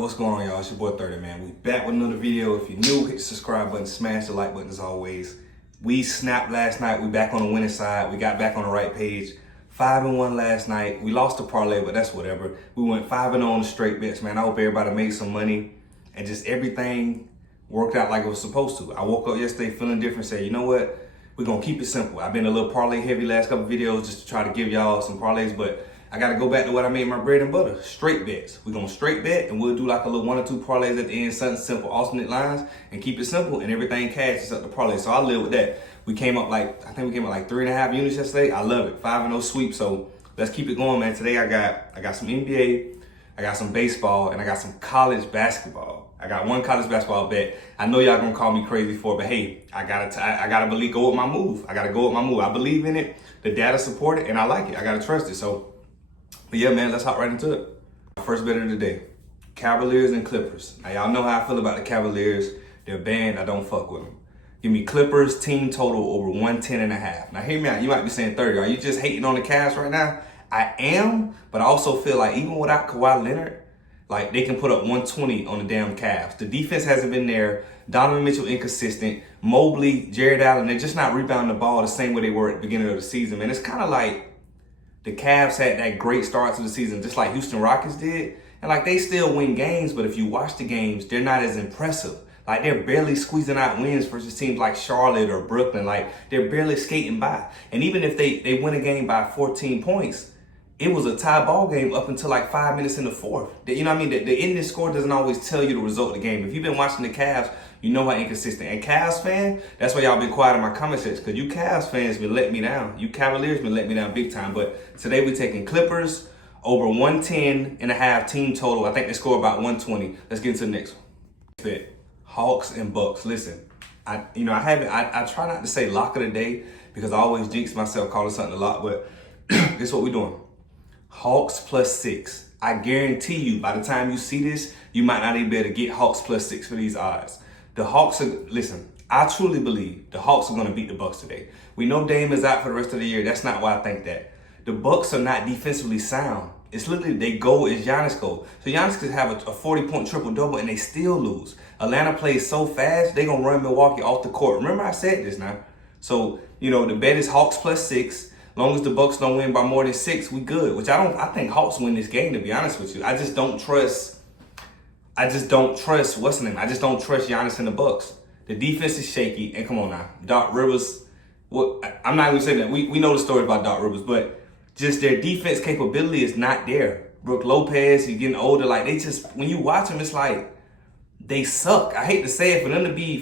what's going on, y'all? It's your boy 30, man. We back with another video. If you're new, hit the subscribe button, smash the like button as always. We snapped last night. We back on the winning side. We got back on the right page. 5-1 last night. We lost the parlay, but that's whatever. We went 5-0 on the straight bets, man. I hope everybody made some money and just everything worked out like it was supposed to. I woke up yesterday feeling different, said, you know what? We're going to keep it simple. I've been a little parlay heavy last couple videos just to try to give y'all some parlays, but I got to go back to what I made my bread and butter, straight bets. We're going to straight bet, and we'll do like a little 1 or 2 parlays at the end, something simple, alternate lines, and keep it simple, and everything cash is up the parlay. So I live with that. I think we came up like 3.5 units yesterday. I love it. 5-0 sweep. So let's keep it going, man. Today I got some NBA, I got some baseball, and I got some college basketball. I got one college basketball bet. I know y'all gonna call me crazy for it, but hey, I gotta believe, go with my move. I gotta go with my move. I believe in it. The data support it, and I like it. I gotta trust it. So, but yeah, man, let's hop right into it. First bet of the day, Cavaliers and Clippers. Now y'all know how I feel about the Cavaliers. They're banned. I don't fuck with them. Give me Clippers team total over 110.5. Now hear me out. You might be saying 30. Are you just hating on the Cavs right now? I am, but I also feel like even without Kawhi Leonard, like they can put up 120 on the damn Cavs. The defense hasn't been there. Donovan Mitchell inconsistent. Mobley, Jared Allen, they're just not rebounding the ball the same way they were at the beginning of the season, man. It's kind of like the Cavs had that great start to the season, just like Houston Rockets did. And like they still win games, but if you watch the games, they're not as impressive. Like they're barely squeezing out wins versus teams like Charlotte or Brooklyn. Like they're barely skating by. And even if they win a game by 14 points, it was a tie ball game up until like 5 minutes in the fourth. You know what I mean? The ending score doesn't always tell you the result of the game. If you've been watching the Cavs, you know how inconsistent. And Cavs fan, that's why y'all been quiet in my comment section, because you Cavs fans been letting me down. You Cavaliers been letting me down big time. But today we're taking Clippers over 110.5 team total. I think they score about 120. Let's get into the next one. Bet. Hawks and Bucks. Listen, I try not to say lock of the day because I always jinx myself calling something a lock, but this is what we're doing. Hawks +6. I guarantee you, by the time you see this, you might not even be able to get Hawks +6 for these odds. The Hawks are, listen, I truly believe the Hawks are going to beat the Bucks today. We know Dame is out for the rest of the year. That's not why I think that. The Bucks are not defensively sound. It's literally they go as Giannis go. So Giannis could have a 40-point triple-double and they still lose. Atlanta plays so fast, they're going to run Milwaukee off the court. Remember I said this now. So, the bet is Hawks +6. Long as the Bucks don't win by more than 6, we good. Which I think Hawks win this game, to be honest with you. I just don't trust what's the name? I just don't trust Giannis and the Bucks. The defense is shaky. And come on now. Doc Rivers, I'm not even saying that. We know the story about Doc Rivers, but just their defense capability is not there. Brook Lopez, he's getting older. Like when you watch them, it's like they suck. I hate to say it, for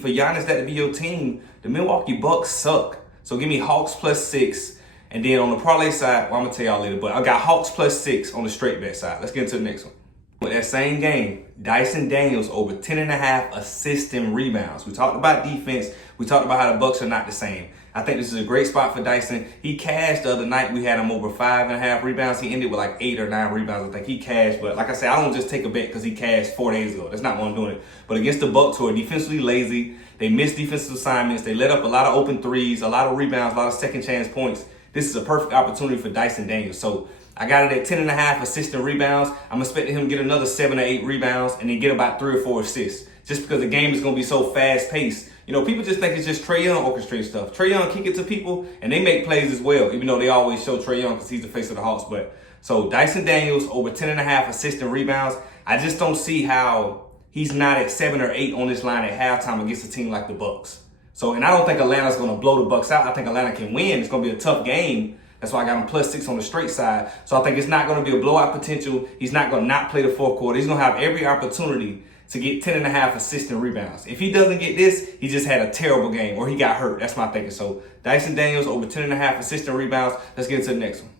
Giannis that to be your team, the Milwaukee Bucks suck. So give me Hawks +6. And then on the parlay side, well, I'm going to tell y'all later, but I got Hawks +6 on the straight bet side. Let's get into the next one. With that same game, Dyson Daniels over 10.5 assists and rebounds. We talked about defense. We talked about how the Bucks are not the same. I think this is a great spot for Dyson. He cashed the other night. We had him over 5.5 rebounds. He ended with like 8 or 9 rebounds. I think he cashed. But like I said, I don't just take a bet because he cashed 4 days ago. That's not what I'm doing. But against the Bucks, who are defensively lazy, they miss defensive assignments. They let up a lot of open threes, a lot of rebounds, a lot of second chance points. This is a perfect opportunity for Dyson Daniels. So I got it at 10.5 assists and rebounds. I'm expecting him to get another 7 or 8 rebounds and then get about 3 or 4 assists. Just because the game is going to be so fast paced. People just think it's just Trae Young orchestrating stuff. Trae Young kick it to people and they make plays as well, even though they always show Trae Young because he's the face of the Hawks. But so Dyson Daniels over 10.5 assists and rebounds. I just don't see how he's not at 7 or 8 on this line at halftime against a team like the Bucks. So, and I don't think Atlanta's going to blow the Bucks out. I think Atlanta can win. It's going to be a tough game. That's why I got him +6 on the straight side. So I think it's not going to be a blowout potential. He's not going to not play the fourth quarter. He's going to have every opportunity to get 10.5 assists and rebounds. If he doesn't get this, he just had a terrible game or he got hurt. That's my thinking. So Dyson Daniels over 10.5 assists and rebounds. Let's get into the next one.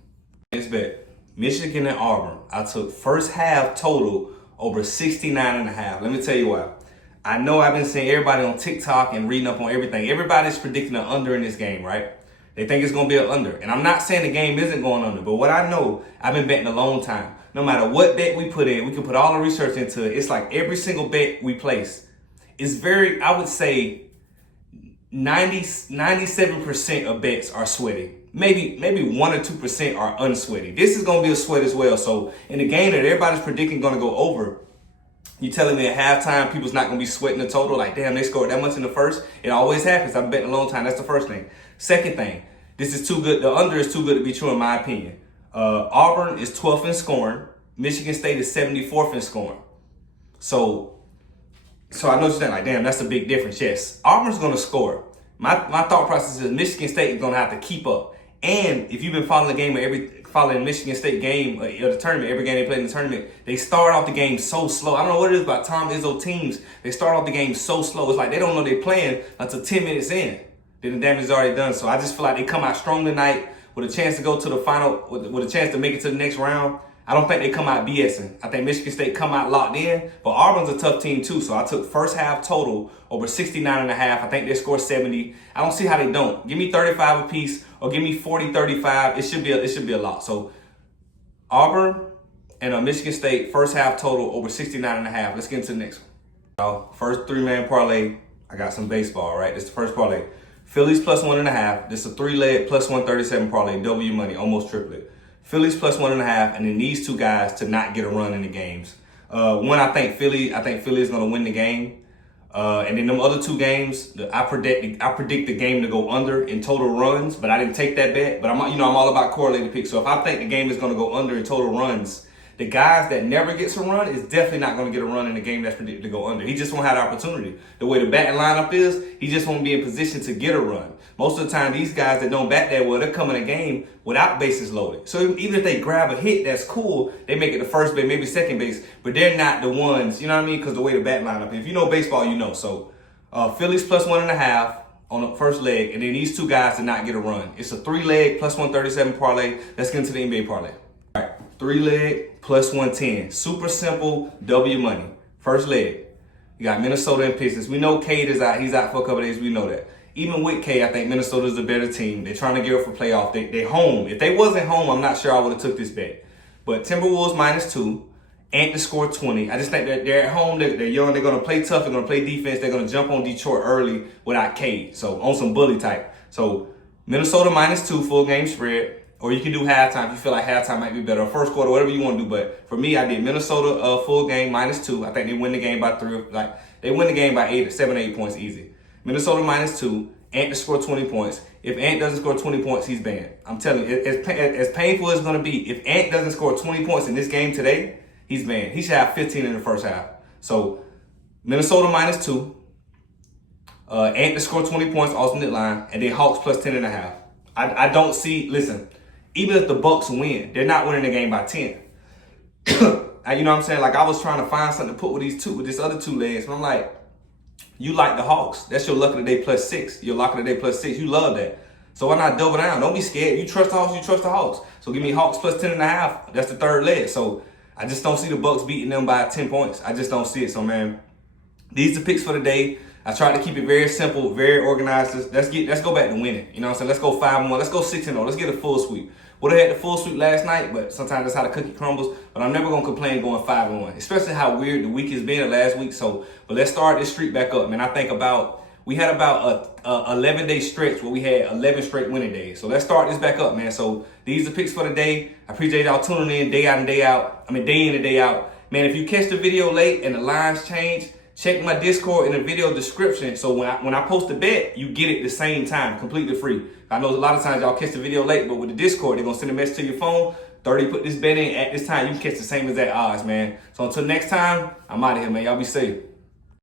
Next bet, Michigan and Auburn. I took first half total over 69.5. Let me tell you why. I know I've been seeing everybody on TikTok and reading up on everything. Everybody's predicting an under in this game, right? They think it's going to be an under. And I'm not saying the game isn't going under, but what I know, I've been betting a long time. No matter what bet we put in, we can put all the research into it. It's like every single bet we place is very, I would say, 97% of bets are sweaty. Maybe 1 or 2% are unsweaty. This is going to be a sweat as well. So in the game that everybody's predicting going to go over, You telling me at halftime people's not gonna be sweating the total? Like, damn, they scored that much in the first. It always happens. I've been betting a long time. That's the first thing. Second thing, this is too good. The under is too good to be true in my opinion. Auburn is 12th in scoring. Michigan State is 74th in scoring. So I know you're saying, like, damn, that's a big difference. Yes, Auburn's gonna score. My thought process is Michigan State is gonna have to keep up. And if you've been following the game following Michigan State game or the tournament, every game they played in the tournament, they start off the game so slow. I don't know what it is about Tom Izzo teams. They start off the game so slow. It's like they don't know they're playing until 10 minutes in. Then the damage is already done. So I just feel like they come out strong tonight with a chance to go to the final, with a chance to make it to the next round. I don't think they come out BSing. I think Michigan State come out locked in, but Auburn's a tough team too. So I took first half total over 69.5. I think they score 70. I don't see how they don't. Give me 35 apiece or give me 40, 35. It should be a lot. So Auburn and Michigan State first half total over 69.5. Let's get into the next one. First 3-man parlay. I got some baseball, right? This is the first parlay. Phillies plus 1.5. This is a 3-leg plus 137 parlay. Double your money, almost triple it. Phillies plus 1.5, and then these two guys to not get a run in the games. One, I think Philly is gonna win the game. And then them other two games, I predict the game to go under in total runs, but I didn't take that bet. But I'm all about correlated picks. So if I think the game is gonna go under in total runs, the guys that never gets a run is definitely not going to get a run in the game that's predicted to go under. He just won't have the opportunity. The way the batting lineup is, he just won't be in position to get a run. Most of the time, these guys that don't bat that well, they're coming a game without bases loaded. So even if they grab a hit, that's cool. They make it to first base, maybe second base, but they're not the ones, you know what I mean? Because the way the bat lineup is. If you know baseball, you know. So Phillies plus 1.5 on the first leg, and then these two guys to not get a run. It's a 3-leg plus 137 parlay. Let's get into the NBA parlay. All right, 3-leg plus 110. Super simple, double your money. First leg, you got Minnesota and Pistons. We know Cade is out. He's out for a couple days. We know that. Even with Cade, I think Minnesota's a better team. They're trying to gear up for playoff. They home. If they wasn't home, I'm not sure I would have took this bet. But Timberwolves -2. Ant to score 20. I just think that they're at home. They're young. They're going to play tough. They're going to play defense. They're going to jump on Detroit early without Cade. So on some bully type. So Minnesota -2, full game spread. Or you can do halftime if you feel like halftime might be better. Or first quarter, whatever you want to do. But for me, I did Minnesota full game -2. I think they win the game by 3. Like they win the game by 7 or 8 points easy. Minnesota -2. Ant to score 20 points. If Ant doesn't score 20 points, he's banned. I'm telling you, as painful as it's going to be, if Ant doesn't score 20 points in this game today, he's banned. He should have 15 in the first half. So Minnesota -2. Ant to score 20 points, alternate line, and then Hawks plus 10.5. I don't see. Listen, even if the Bucks win, they're not winning the game by 10. You know what I'm saying? Like I was trying to find something to put with this other 2 legs, and I'm like, you like the Hawks. That's your luck of the day +6. Your luck of the day +6. You love that. So why not double down? Don't be scared. You trust the Hawks, you trust the Hawks. So give me Hawks plus 10.5. That's the third leg. So I just don't see the Bucks beating them by 10 points. I just don't see it. So man, these are picks for the day. I tried to keep it very simple, very organized. Let's go back to winning. You know what I'm saying? Let's go 5-1. Let's go 6-0. Let's get a full sweep. Would have had the full sweep last night, but sometimes that's how the cookie crumbles. But I'm never gonna complain going 5-1, especially how weird the week has been last week. So, but let's start this streak back up, man. I think we had about a 11-day stretch where we had 11 straight winning days. So let's start this back up, man. So these are picks for the day. I appreciate y'all tuning in day in and day out. Man, if you catch the video late and the lines change, check my Discord in the video description. So when I post a bet, you get it the same time, completely free. I know a lot of times y'all catch the video late, but with the Discord, they're going to send a message to your phone. 30, put this bet in at this time. You can catch the same exact odds, man. So until next time, I'm out of here, man. Y'all be safe.